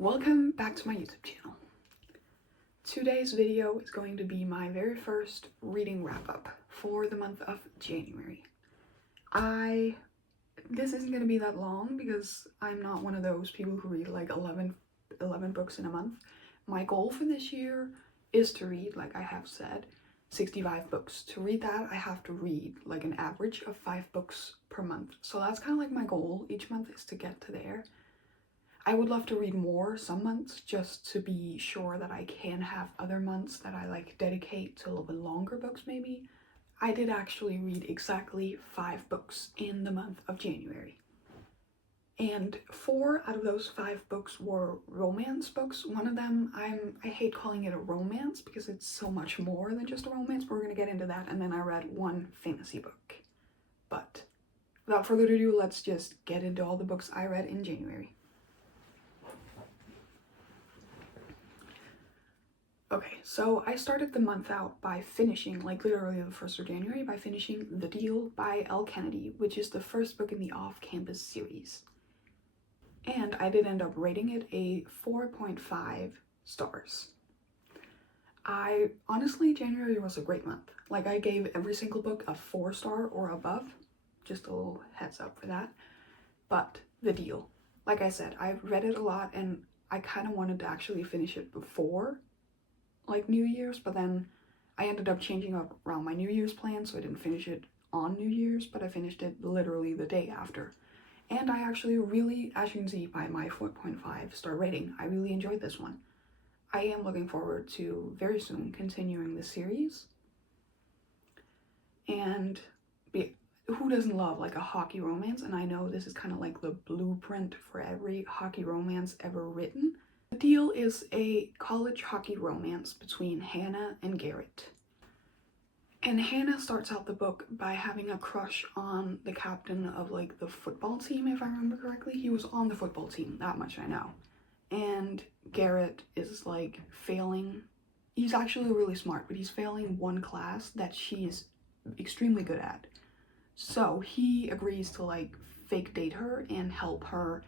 Welcome back to my YouTube channel. Today's video is going to be my very first reading wrap-up for the month of January. This isn't going to be that long because I'm not one of those people who read like 11 books in a month. My goal for this year is to read, like I have said, 65 books. To read that, I have to read like an average of 5 books per month. So that's kind of like my goal each month, is to get to there. I would love to read more some months just to be sure that I can have other months that I like dedicate to a little bit longer books maybe. I did actually read exactly 5 books in the month of January. And 4 out of those 5 books were romance books. One of them, I hate calling it a romance because it's so much more than just a romance, but we're going to get into that. And then I read 1 fantasy book. But without further ado, let's just get into all the books I read in January. Okay, so I started the month out by finishing, like literally the 1st of January, by finishing The Deal by Elle Kennedy, which is the first book in the Off-Campus series. And I did end up rating it a 4.5 stars. Honestly, January was a great month. Like, I gave every single book a 4-star or above. Just a little heads up for that. But The Deal, like I said, I've read it a lot and I kind of wanted to actually finish it before like New Year's, but then I ended up changing up around my New Year's plan, so I didn't finish it on New Year's, but I finished it literally the day after. And I actually really, as you can see by my 4.5 star rating, I really enjoyed this one. I am looking forward to very soon continuing the series. And who doesn't love like a hockey romance? And I know this is kind of like the blueprint for every hockey romance ever written. The Deal is a college hockey romance between Hannah and Garrett. And Hannah starts out the book by having a crush on the captain of like the football team, if I remember correctly. He was on the football team, that much I know. And Garrett is like failing. He's actually really smart, but he's failing one class that she's extremely good at. So he agrees to like fake date her and help her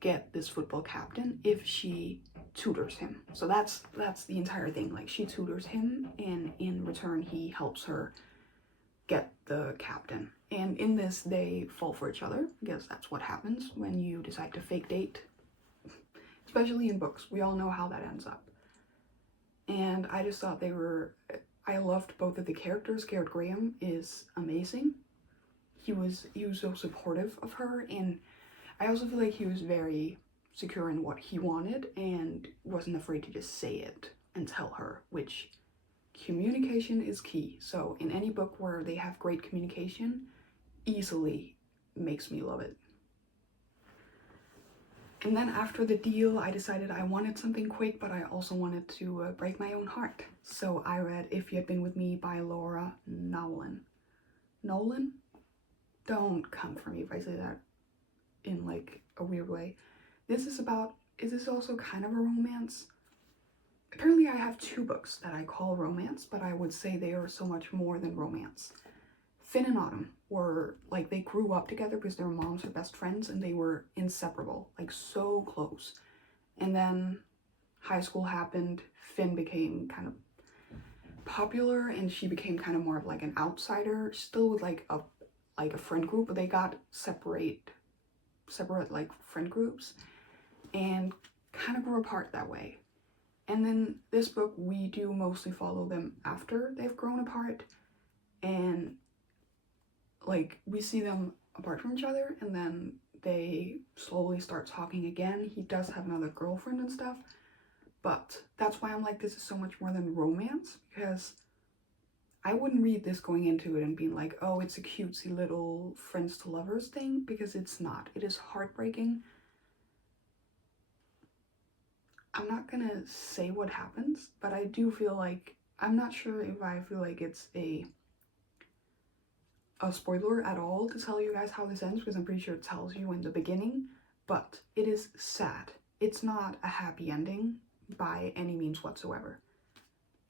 get this football captain if she tutors him. So that's the entire thing. Like, she tutors him and in return he helps her get the captain. And in this they fall for each other, because that's what happens when you decide to fake date. Especially in books. We all know how that ends up. And I just thought I loved both of the characters. Garrett Graham is amazing. He was so supportive of her, and I also feel like he was very secure in what he wanted and wasn't afraid to just say it and tell her, which communication is key. So in any book where they have great communication, easily makes me love it. And then after The Deal, I decided I wanted something quick, but I also wanted to break my own heart. So I read If You Had Been With Me by Laura Nolan. Nolan? Don't come for me if I say that in like a weird way. Is this also kind of a romance? Apparently I have 2 books that I call romance, but I would say they are so much more than romance. Finn and Autumn were like, they grew up together because their moms were best friends and they were inseparable, like so close. And then high school happened, Finn became kind of popular and she became kind of more of like an outsider, still with like a friend group, but they got separate like friend groups and kind of grew apart that way. And then this book, we do mostly follow them after they've grown apart, and like we see them apart from each other and then they slowly start talking again. He does have another girlfriend and stuff, but that's why I'm like, this is so much more than romance, because I wouldn't read this going into it and being like, oh, it's a cutesy little friends to lovers thing, because it's not. It is heartbreaking. I'm not gonna say what happens, but I do feel like, I'm not sure if I feel like it's a spoiler at all to tell you guys how this ends, because I'm pretty sure it tells you in the beginning, but it is sad. It's not a happy ending by any means whatsoever.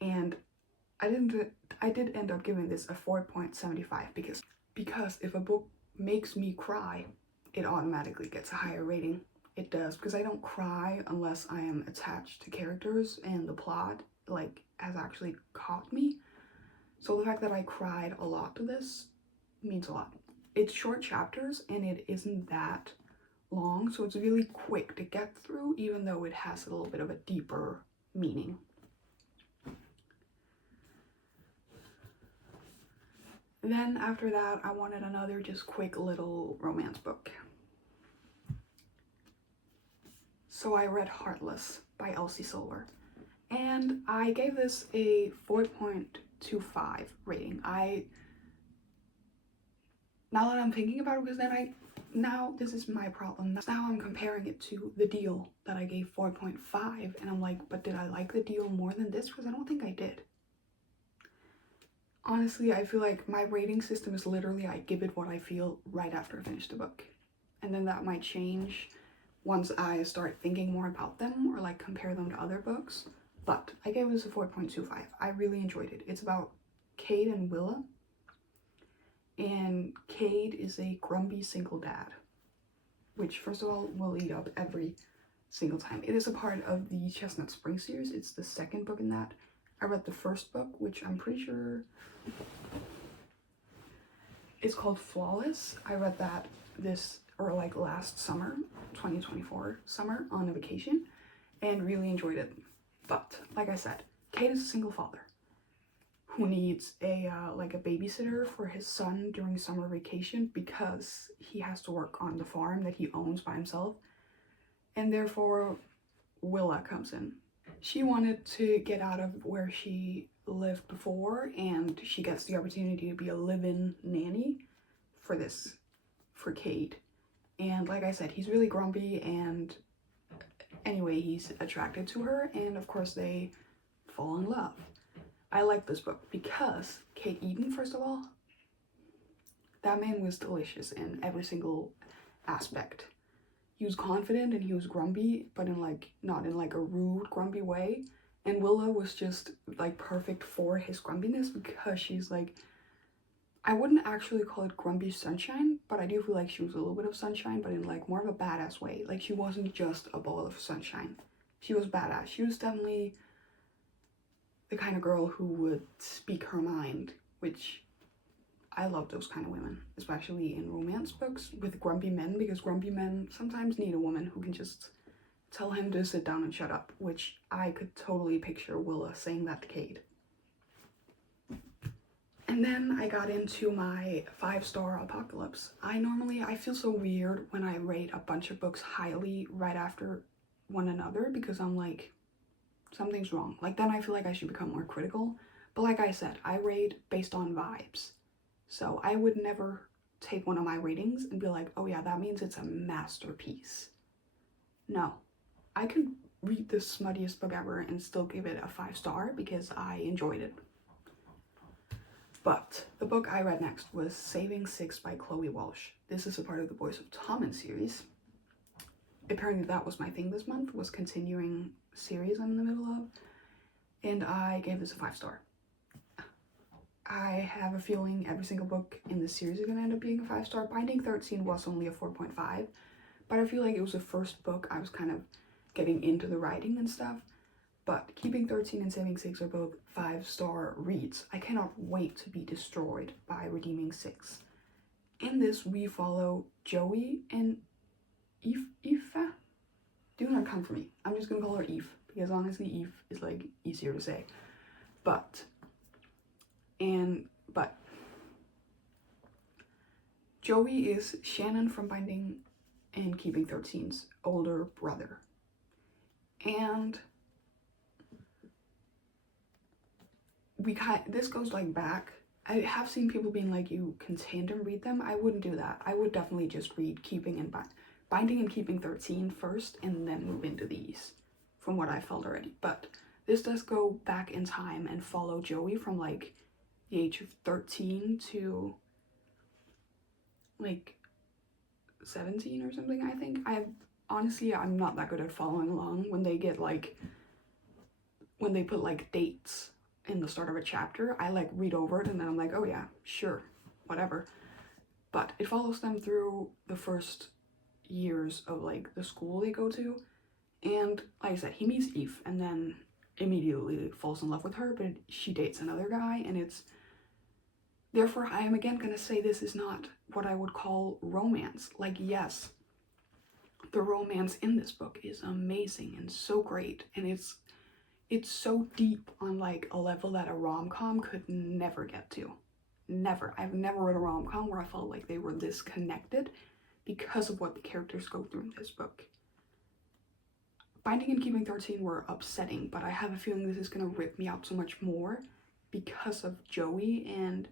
And I did end up giving this a 4.75 because if a book makes me cry, it automatically gets a higher rating. it does, because I don't cry unless I am attached to characters and the plot like has actually caught me. So the fact that I cried a lot to this means a lot. It's short chapters and it isn't that long, so it's really quick to get through, even though it has a little bit of a deeper meaning. Then after that, I wanted another just quick little romance book. So I read Heartless by Elsie Silver, and I gave this a 4.25 rating. Now that I'm thinking about it, because now this is my problem. Now I'm comparing it to The Deal that I gave 4.5, and I'm like, but did I like The Deal more than this? Because I don't think I did. Honestly, I feel like my rating system is literally I give it what I feel right after I finish the book. And then that might change once I start thinking more about them or like compare them to other books. But I gave this a 4.25. I really enjoyed it. It's about Cade and Willa. And Cade is a grumpy single dad, which first of all will eat up every single time. It is a part of the Chestnut Spring series. It's the second book in that. I read the first book, which I'm pretty sure is called Flawless. I read that last summer, 2024 summer, on a vacation, and really enjoyed it. But like I said, Cade is a single father who needs a babysitter for his son during summer vacation because he has to work on the farm that he owns by himself, and therefore Willa comes in. She wanted to get out of where she lived before, and she gets the opportunity to be a live-in nanny for Cade. And like I said, he's really grumpy, and anyway, he's attracted to her, and of course they fall in love. I like this book because Cade Eden, first of all, that man was delicious in every single aspect. He was confident and he was grumpy, but not in like a rude, grumpy way. And Willa was just like perfect for his grumpiness because she's like, I wouldn't actually call it grumpy sunshine, but I do feel like she was a little bit of sunshine, but in like more of a badass way. Like she wasn't just a ball of sunshine. She was badass. She was definitely the kind of girl who would speak her mind, which I love those kind of women, especially in romance books with grumpy men, because grumpy men sometimes need a woman who can just tell him to sit down and shut up, which I could totally picture Willa saying that to Cade. And then I got into my 5-star apocalypse. I feel so weird when I rate a bunch of books highly right after one another, because I'm like, something's wrong. Like then I feel like I should become more critical. But like I said, I rate based on vibes. So I would never take one of my ratings and be like, oh yeah, that means it's a masterpiece. No, I could read the smuttiest book ever and still give it a 5-star because I enjoyed it. But the book I read next was Saving Six by Chloe Walsh. This is a part of the Boys of Tommen series. Apparently that was my thing this month, was continuing series I'm in the middle of. And I gave this a 5-star. I have a feeling every single book in this series is going to end up being a 5-star. Binding 13 was only a 4.5, but I feel like it was the first book I was kind of getting into the writing and stuff. But Keeping 13 and Saving 6 are both 5-star reads. I cannot wait to be destroyed by Redeeming 6. In this, we follow Joey and Aoife. Do not come for me. I'm just going to call her Eve, because honestly, Eve is like easier to say. But Joey is Shannon from Binding and Keeping 13's older brother. And this goes like back. I have seen people being like, you can tandem read them. I wouldn't do that. I would definitely just read Binding and Keeping 13 first and then move into these, from what I felt already. But this does go back in time and follow Joey from like the age of 13 to like 17 or something, I think. I'm not that good at following along when they get like, when they put like dates in the start of a chapter. I like read over it and then I'm like, oh yeah, sure, whatever. But it follows them through the first years of like the school they go to. And like I said, he meets Eve and then immediately falls in love with her, but she dates another guy, and it's therefore I am again gonna say this is not what I would call romance. Like, yes, the romance in this book is amazing and so great, and it's so deep on like a level that a rom-com could never get to. Never. I've never read a rom-com where I felt like they were this connected because of what the characters go through in this book. Finding and Keeping 13 were upsetting, but I have a feeling this is going to rip me out so much more because of Joey and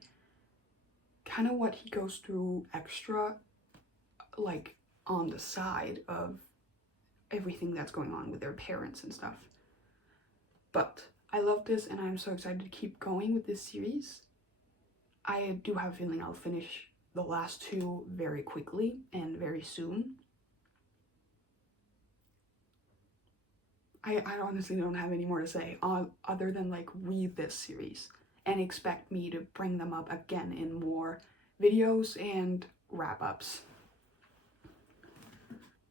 kind of what he goes through extra, like on the side of everything that's going on with their parents and stuff. But I love this, and I'm so excited to keep going with this series. I do have a feeling I'll finish the last two very quickly and very soon. I honestly don't have any more to say other than like read this series and expect me to bring them up again in more videos and wrap-ups.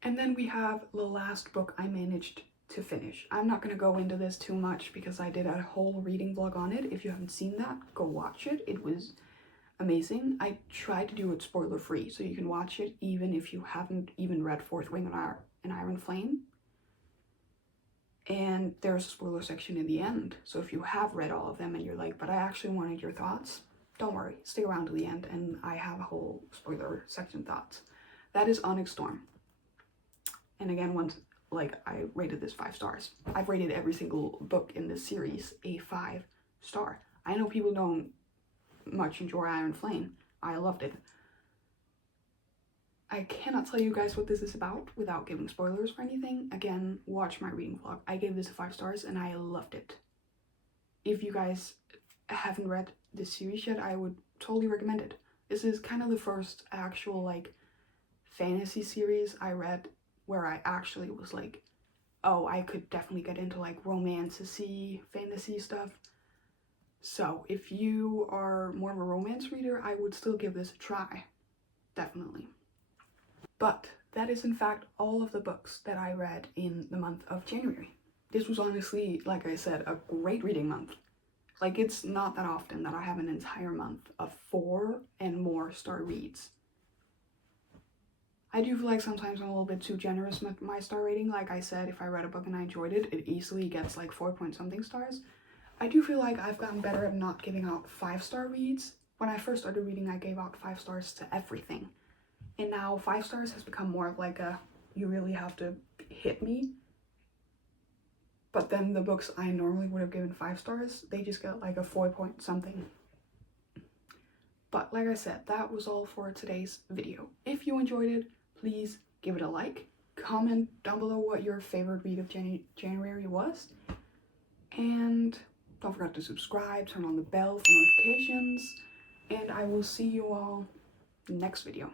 And then we have the last book I managed to finish. I'm not going to go into this too much because I did a whole reading vlog on it. If you haven't seen that, go watch it. It was amazing. I tried to do it spoiler free so you can watch it even if you haven't even read Fourth Wing and Iron Flame. And there's a spoiler section in the end, so if you have read all of them and you're like, but I actually wanted your thoughts, don't worry, stick around to the end and I have a whole spoiler section thoughts. That is Onyx Storm. And again, once like I rated this 5 stars. I've rated every single book in this series a 5 star. I know people don't much enjoy Iron Flame. I loved it. I cannot tell you guys what this is about without giving spoilers or anything. Again, watch my reading vlog. I gave this a 5 stars and I loved it. If you guys haven't read this series yet, I would totally recommend it. This is kind of the first actual like fantasy series I read where I actually was like, oh, I could definitely get into like romance-y, fantasy stuff. So if you are more of a romance reader, I would still give this a try. Definitely. But that is in fact all of the books that I read in the month of January. This was honestly, like I said, a great reading month. Like, it's not that often that I have an entire month of 4 and more star reads. I do feel like sometimes I'm a little bit too generous with my star rating. Like I said, if I read a book and I enjoyed it, it easily gets like 4 point something stars. I do feel like I've gotten better at not giving out 5-star reads. When I first started reading, I gave out 5 stars to everything. And now 5 stars has become more of like a, you really have to hit me. But then the books I normally would have given 5 stars, they just get like a 4 point something. But like I said, that was all for today's video. If you enjoyed it, please give it a like. Comment down below what your favorite read of January was. And don't forget to subscribe, turn on the bell for notifications. And I will see you all next video.